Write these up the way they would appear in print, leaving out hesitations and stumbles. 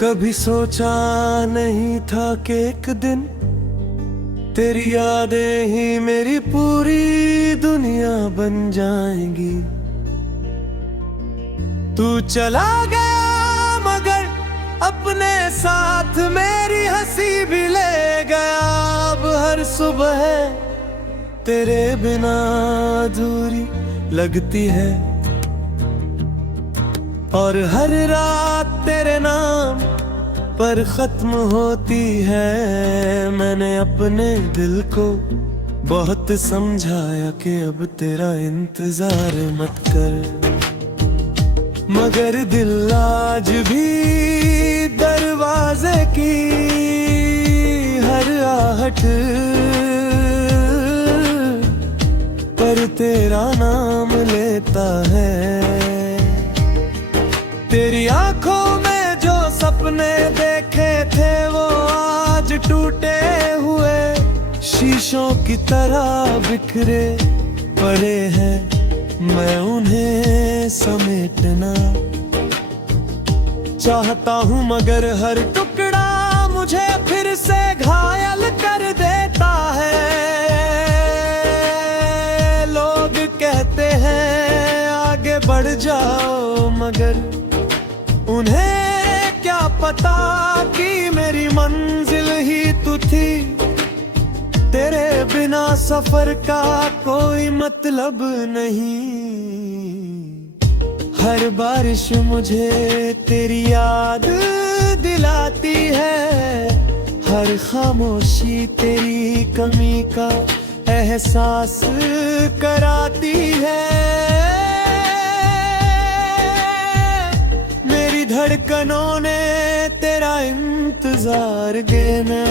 कभी सोचा नहीं था कि एक दिन तेरी यादें ही मेरी पूरी दुनिया बन जाएंगी। तू चला गया मगर अपने साथ मेरी हंसी भी ले गया। अब हर सुबह तेरे बिना अधूरी लगती है और हर रात तेरे नाम पर खत्म होती है। मैंने अपने दिल को बहुत समझाया कि अब तेरा इंतजार मत कर, मगर दिल आज भी दरवाजे की हर आहट पर तेरा नाम लेता है। तेरी आंखों में जो सपने देखे थे वो आज टूटे हुए शीशों की तरह बिखरे पड़े हैं। मैं उन्हें समेटना चाहता हूँ मगर हर टुकड़ा मुझे फिर से घायल कर देता है। लोग कहते हैं आगे बढ़ जाओ मगर उन्हें क्या पता कि मेरी मंजिल ही तू थी। तेरे बिना सफर का कोई मतलब नहीं। हर बारिश मुझे तेरी याद दिलाती है, हर खामोशी तेरी कमी का एहसास कराती है। धड़कनों ने तेरा इंतजार गिना।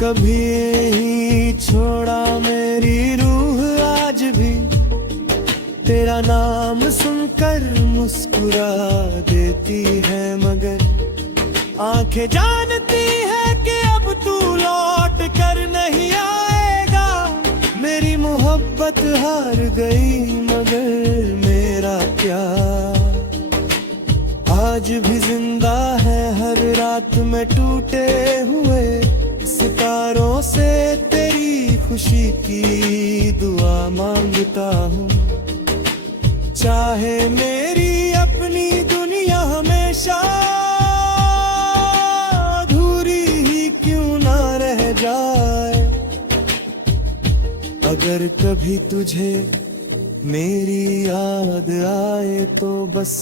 कभी ही छोड़ा मेरी रूह आज भी तेरा नाम सुनकर मुस्कुरा देती है, मगर आंखें जानती है कि अब तू लौट कर नहीं आएगा। मेरी मोहब्बत हार गई मगर मेरा प्यार आज भी जिंदा है। हर रात में टूटे हुए सितारों से तेरी खुशी की दुआ मांगता हूँ। चाहे मेरी अपनी दुनिया हमेशा अधूरी ही क्यों ना रह जाए। अगर कभी तुझे मेरी याद आए तो बस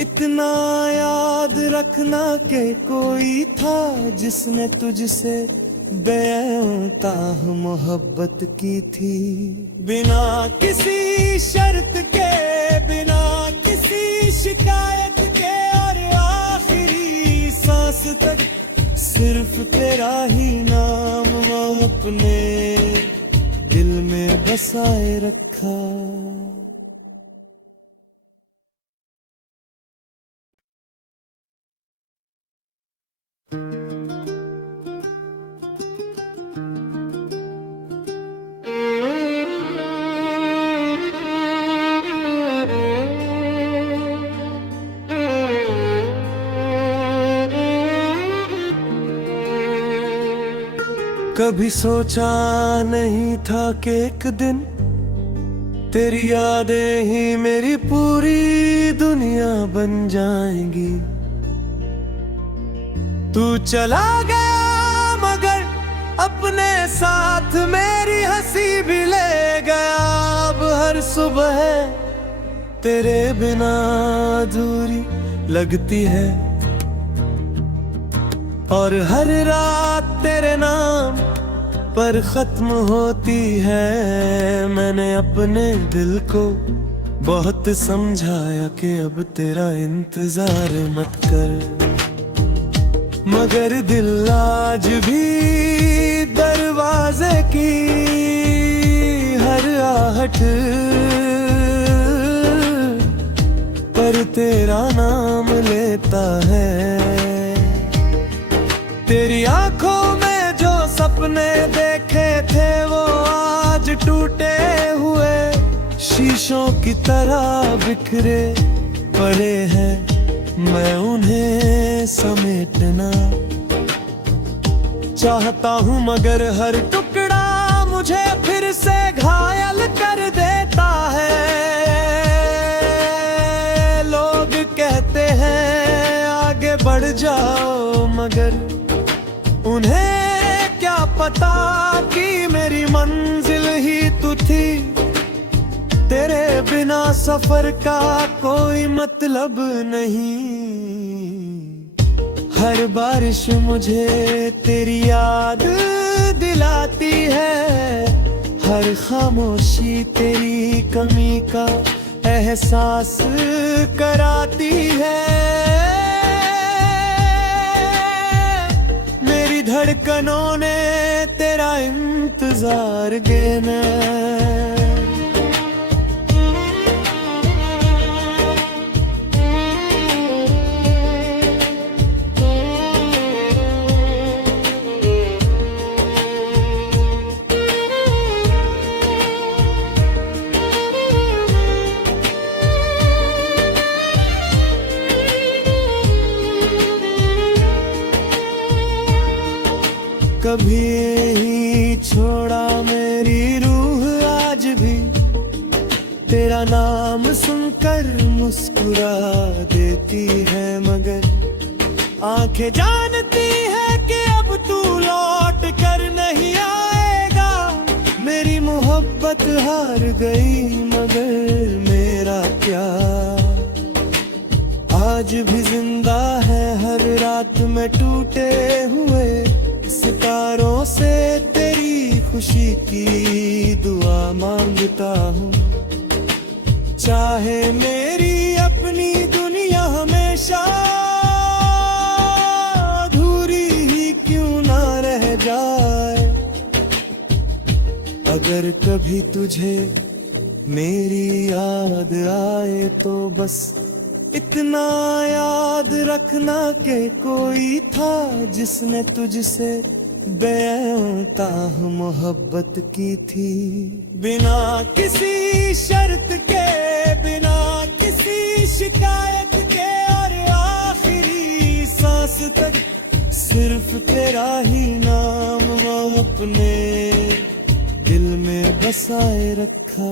इतना याद रखना कि कोई था जिसने तुझसे बेताह मोहब्बत की थी। बिना किसी शर्त के, बिना किसी शिकायत के और आखिरी सांस तक सिर्फ तेरा ही नाम वो अपने दिल में बसाए रखा। कभी सोचा नहीं था कि एक दिन तेरी यादें ही मेरी पूरी दुनिया बन जाएंगी। तू चला गया मगर अपने साथ मेरी हंसी भी ले गया। अब हर सुबह तेरे बिना अधूरी लगती है और हर रात तेरे नाम पर खत्म होती है। मैंने अपने दिल को बहुत समझाया कि अब तेरा इंतजार मत कर, मगर दिल आज भी दरवाजे दरवाजे की हर आहट पर तेरा नाम लेता है। तेरी आंखों में जो सपने देखे थे वो आज टूटे हुए शीशों की तरह बिखरे पड़े हैं। मैं उन्हें समेटना चाहता हूँ मगर हर टुकड़ा मुझे फिर से घायल कर देता है। लोग कहते हैं आगे बढ़ जाओ मगर उन्हें क्या पता कि मेरी मंजिल ही तू थी। तेरे बिना सफर का कोई मतलब नहीं। हर बारिश मुझे तेरी याद दिलाती है, हर खामोशी तेरी कमी का एहसास कराती है। मेरी धड़कनों ने तेरा इंतजार गिना। कभी ही छोड़ा मेरी रूह आज भी तेरा नाम सुनकर मुस्कुरा देती है। मगर आंखें जानती है कि अब तू लौट कर नहीं आएगा। मेरी मोहब्बत हार गई मगर मेरा प्यार आज भी जिंदा है। हर रात में टूटे हुए सितारों से तेरी खुशी की दुआ मांगता हूँ। चाहे मेरी अपनी दुनिया हमेशा अधूरी ही क्यों ना रह जाए। अगर कभी तुझे मेरी याद आए तो बस इतना याद रखना कि कोई था जिसने तुझसे बेताह मोहब्बत की थी। बिना किसी शर्त के, बिना किसी शिकायत के और आखिरी सांस तक सिर्फ तेरा ही नाम वो अपने दिल में बसाए रखा।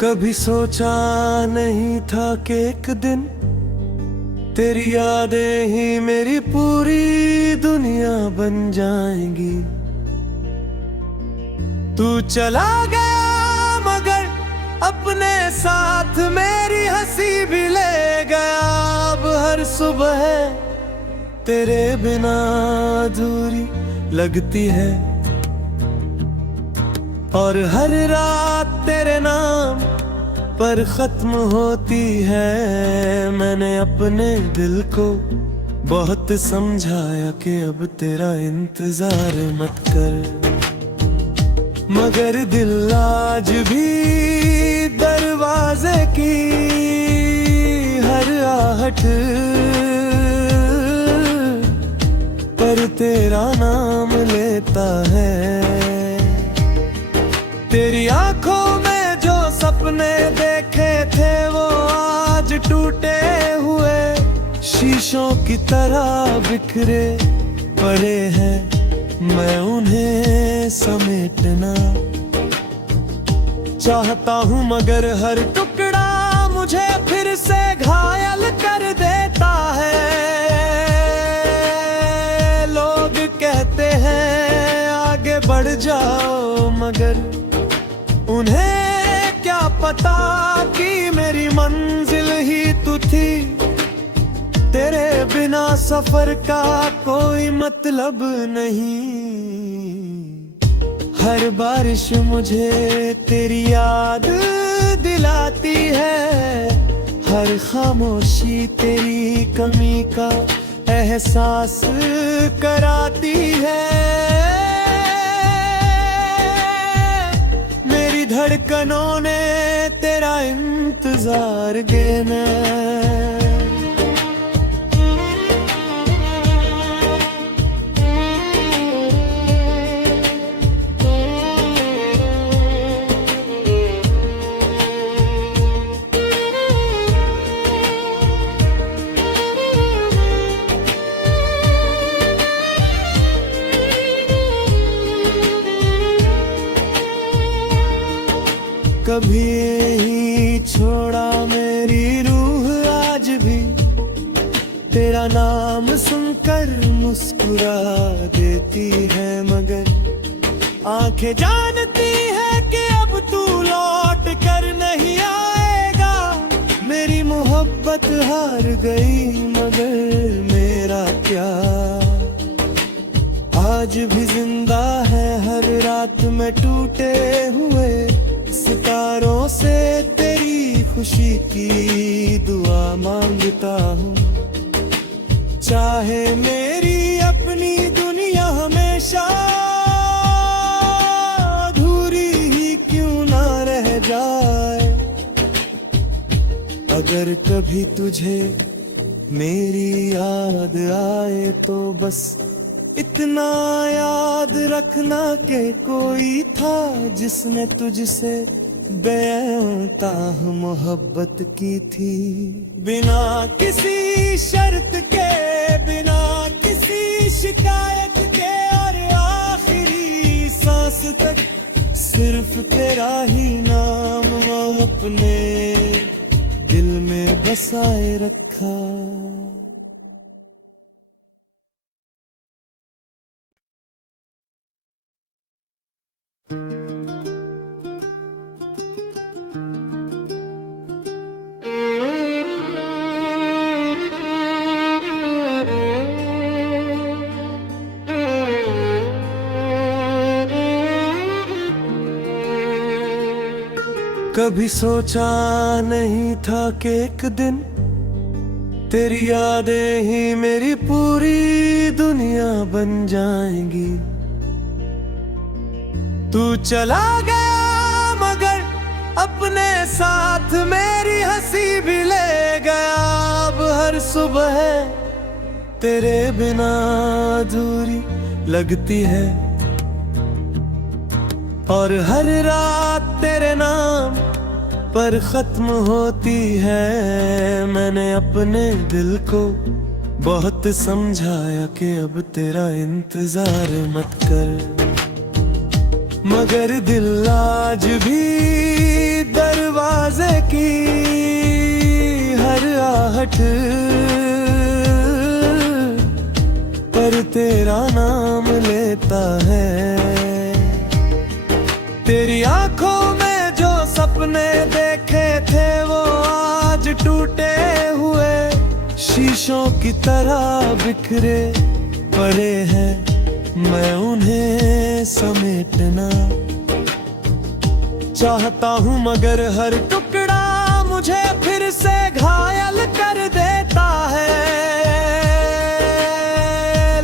कभी सोचा नहीं था कि एक दिन तेरी यादें ही मेरी पूरी दुनिया बन जाएंगी। तू चला गया मगर अपने साथ मेरी हंसी भी ले गया। अब हर सुबह तेरे बिना अधूरी लगती है और हर रात तेरे नाम पर खत्म होती है। मैंने अपने दिल को बहुत समझाया कि अब तेरा इंतजार मत कर, मगर दिल आज भी दरवाजे की हर आहट पर तेरा नाम लेता है। तेरी आंखों में जो सपने देखे थे वो आज टूटे हुए शीशों की तरह बिखरे पड़े हैं। मैं उन्हें समेटना चाहता हूँ मगर हर टुकड़ा मुझे फिर से घायल कर देता है। लोग कहते हैं आगे बढ़ जाओ मगर उन्हें क्या पता कि मेरी मंजिल ही तू थी। तेरे बिना सफर का कोई मतलब नहीं। हर बारिश मुझे तेरी याद दिलाती है, हर खामोशी तेरी कमी का एहसास कराती है। मेरी धड़कनों ने तेरा इंतजार गिना। कभी ही छोड़ा मेरी रूह आज भी, तेरा नाम सुनकर मुस्कुरा देती है, मगर आंखें जानती है कि अब तू लौट कर नहीं आएगा। मेरी मोहब्बत हार गई मगर मेरा प्यार आज भी जिंदा है। हर रात में टूटे हुए सितारों से तेरी खुशी की दुआ मांगता हूँ। चाहे मेरी अपनी दुनिया हमेशा अधूरी ही क्यों ना रह जाए। अगर कभी तुझे मेरी याद आए तो बस इतना याद रखना कि कोई था जिसने तुझसे बेताह मोहब्बत की थी। बिना किसी शर्त के, बिना किसी शिकायत के, और आखिरी सांस तक सिर्फ तेरा ही नाम वो अपने दिल में बसाए रखा। कभी सोचा नहीं था कि एक दिन तेरी यादें ही मेरी पूरी दुनिया बन जाएंगी। तू चला गया मगर अपने साथ मेरी हंसी भी ले गया। अब हर सुबह तेरे बिना अधूरी लगती है, और हर रात तेरे नाम पर खत्म होती है। मैंने अपने दिल को बहुत समझाया कि अब तेरा इंतजार मत कर, मगर दिल आज भी दरवाजे की हर आहट पर तेरा नाम लेता है। तेरी आंखों में जो सपने देखे थे वो आज टूटे हुए शीशों की तरह बिखरे पड़े हैं। मैं उन्हें समेटना चाहता हूँ मगर हर टुकड़ा मुझे फिर से घायल कर देता है।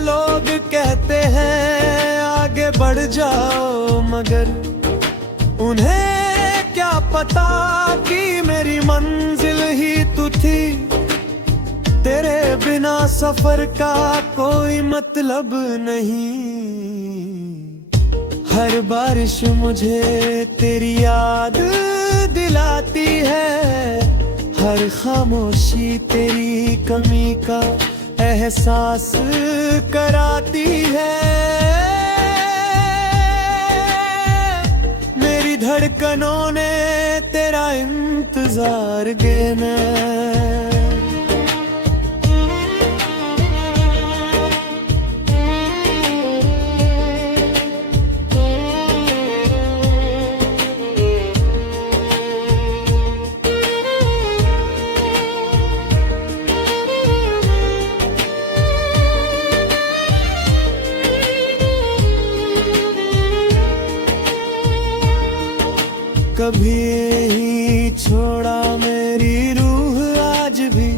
लोग कहते हैं आगे बढ़ जाओ मगर उन्हें क्या पता कि मेरी मंजिल ही तू थी। तेरे बिना सफर का कोई मतलब नहीं। हर बारिश मुझे तेरी याद दिलाती है, हर खामोशी तेरी कमी का एहसास कराती है। मेरी धड़कनों ने तेरा इंतजार गिना। कभी ही छोड़ा मेरी रूह आज भी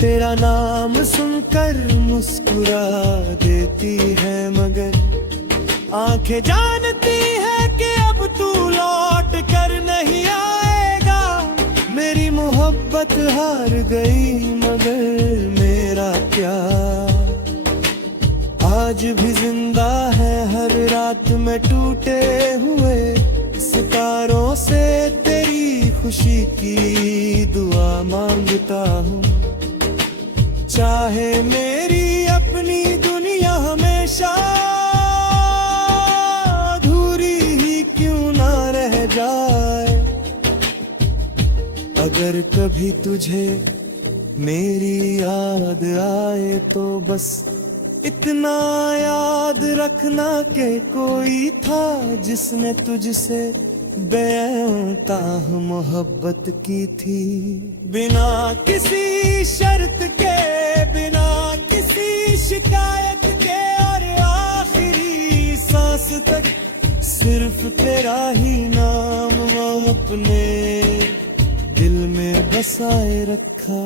तेरा नाम सुनकर मुस्कुरा देती है, मगर आंखें जानती है कि अब तू लौट कर नहीं आएगा। मेरी मोहब्बत हार गई मगर मेरा प्यार आज भी जिंदा है। हर रात में टूटे हुए सितारों से तेरी खुशी की दुआ मांगता हूँ। चाहे मेरी अपनी दुनिया हमेशा अधूरी ही क्यों ना रह जाए, अगर कभी तुझे मेरी याद आए तो बस इतना याद रखना कि कोई था जिसने तुझसे बेताह मोहब्बत की थी। बिना किसी शर्त के, बिना किसी शिकायत के, और आखिरी सांस तक सिर्फ तेरा ही नाम मैं अपने दिल में बसाए रखा।